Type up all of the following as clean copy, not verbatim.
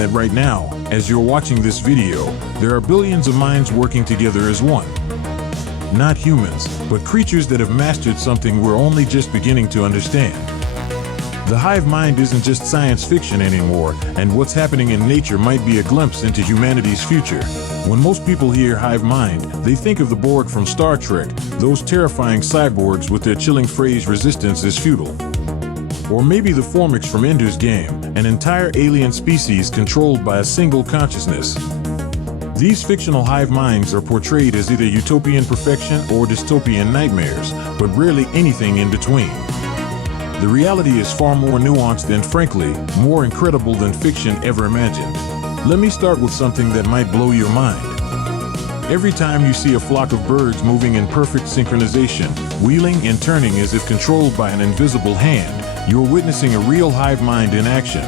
that right now, as you're watching this video, there are billions of minds working together as one. Not humans, but creatures that have mastered something we're only just beginning to understand. The hive mind isn't just science fiction anymore, and what's happening in nature might be a glimpse into humanity's future. When most people hear hive mind, they think of the Borg from Star Trek, those terrifying cyborgs with their chilling phrase "resistance is futile." Or maybe the Formics from Ender's Game, an entire alien species controlled by a single consciousness. These fictional hive minds are portrayed as either utopian perfection or dystopian nightmares, but rarely anything in between. The reality is far more nuanced and, frankly, more incredible than fiction ever imagined. Let me start with something that might blow your mind. Every time you see a flock of birds moving in perfect synchronization, wheeling and turning as if controlled by an invisible hand, you're witnessing a real hive mind in action.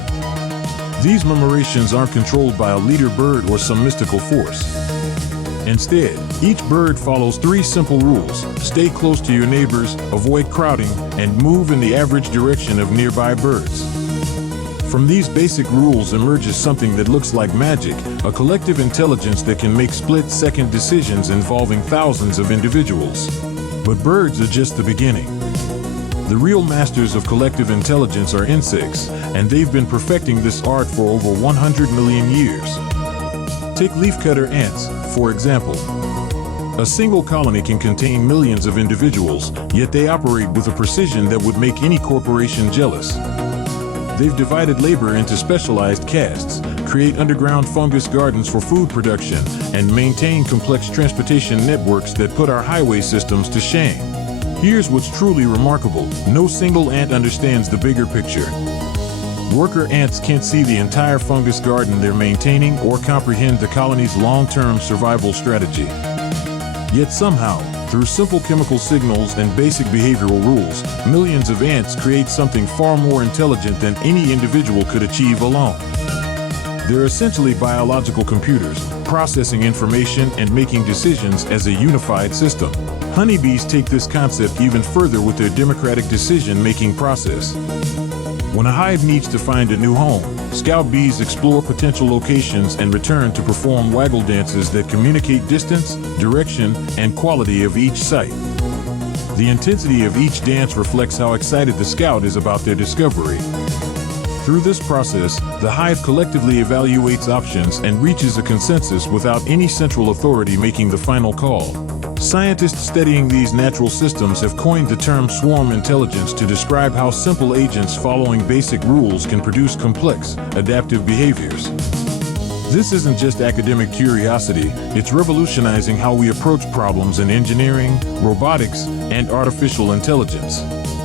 These murmurations aren't controlled by a leader bird or some mystical force. Instead, each bird follows 3 simple rules: stay close to your neighbors, avoid crowding, and move in the average direction of nearby birds. From these basic rules emerges something that looks like magic, a collective intelligence that can make split-second decisions involving thousands of individuals. But birds are just the beginning. The real masters of collective intelligence are insects, and they've been perfecting this art for over 100 million years. Take leafcutter ants, for example. A single colony can contain millions of individuals, yet they operate with a precision that would make any corporation jealous. They've divided labor into specialized castes, create underground fungus gardens for food production, and maintain complex transportation networks that put our highway systems to shame. Here's what's truly remarkable: no single ant understands the bigger picture. Worker ants can't see the entire fungus garden they're maintaining or comprehend the colony's long-term survival strategy. Yet somehow, through simple chemical signals and basic behavioral rules, millions of ants create something far more intelligent than any individual could achieve alone. They're essentially biological computers, processing information and making decisions as a unified system. Honeybees take this concept even further with their democratic decision-making process. When a hive needs to find a new home, scout bees explore potential locations and return to perform waggle dances that communicate distance, direction, and quality of each site. The intensity of each dance reflects how excited the scout is about their discovery. Through this process, the hive collectively evaluates options and reaches a consensus without any central authority making the final call. Scientists studying these natural systems have coined the term swarm intelligence to describe how simple agents following basic rules can produce complex, adaptive behaviors. This isn't just academic curiosity, it's revolutionizing how we approach problems in engineering, robotics, and artificial intelligence.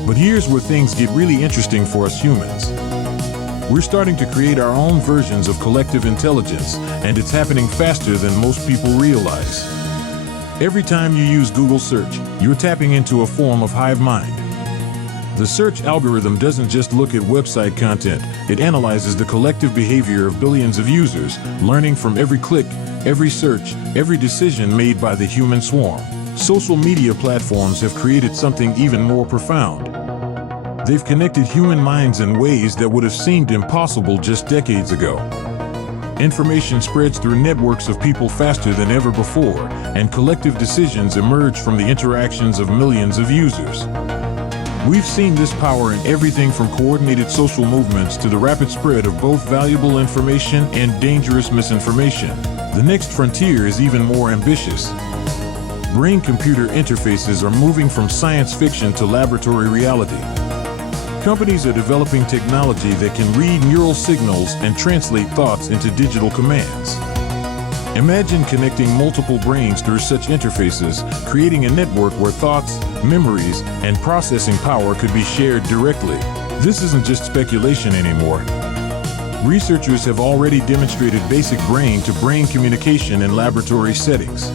But here's where things get really interesting for us humans. We're starting to create our own versions of collective intelligence, and it's happening faster than most people realize. Every time you use Google search, you're tapping into a form of hive mind. The search algorithm doesn't just look at website content, it analyzes the collective behavior of billions of users, learning from every click, every search, every decision made by the human swarm. Social media platforms have created something even more profound. They've connected human minds in ways that would have seemed impossible just decades ago. Information spreads through networks of people faster than ever before, and collective decisions emerge from the interactions of millions of users. We've seen this power in everything from coordinated social movements to the rapid spread of both valuable information and dangerous misinformation. The next frontier is even more ambitious. Brain-computer interfaces are moving from science fiction to laboratory reality. Companies are developing technology that can read neural signals and translate thoughts into digital commands. Imagine connecting multiple brains through such interfaces, creating a network where thoughts, memories, and processing power could be shared directly. This isn't just speculation anymore. Researchers have already demonstrated basic brain-to-brain communication in laboratory settings.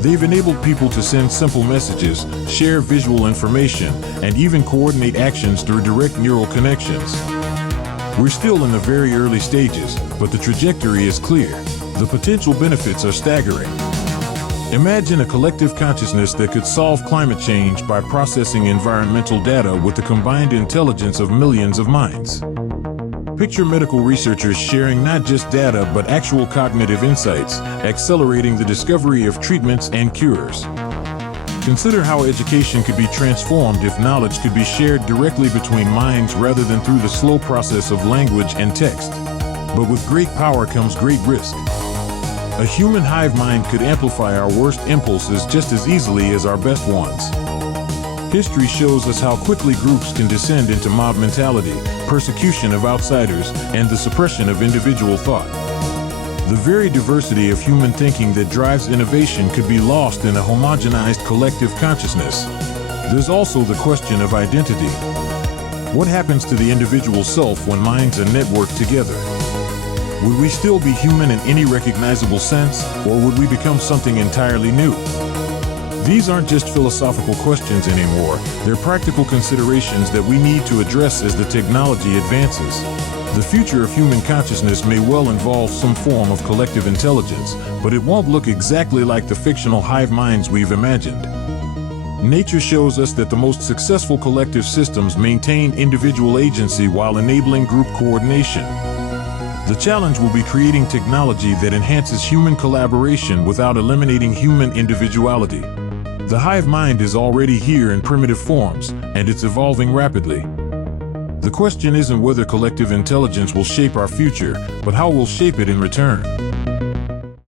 They've enabled people to send simple messages, share visual information, and even coordinate actions through direct neural connections. We're still in the very early stages, but the trajectory is clear. The potential benefits are staggering. Imagine a collective consciousness that could solve climate change by processing environmental data with the combined intelligence of millions of minds. Picture medical researchers sharing not just data but actual cognitive insights, accelerating the discovery of treatments and cures. Consider how education could be transformed if knowledge could be shared directly between minds rather than through the slow process of language and text. But with great power comes great risk. A human hive mind could amplify our worst impulses just as easily as our best ones. History shows us how quickly groups can descend into mob mentality, persecution of outsiders, and the suppression of individual thought. The very diversity of human thinking that drives innovation could be lost in a homogenized collective consciousness. There's also the question of identity. What happens to the individual self when minds are networked together? Would we still be human in any recognizable sense, or would we become something entirely new? These aren't just philosophical questions anymore, they're practical considerations that we need to address as the technology advances. The future of human consciousness may well involve some form of collective intelligence, but it won't look exactly like the fictional hive minds we've imagined. Nature shows us that the most successful collective systems maintain individual agency while enabling group coordination. The challenge will be creating technology that enhances human collaboration without eliminating human individuality. The hive mind is already here in primitive forms, and it's evolving rapidly. The question isn't whether collective intelligence will shape our future, but how we'll shape it in return.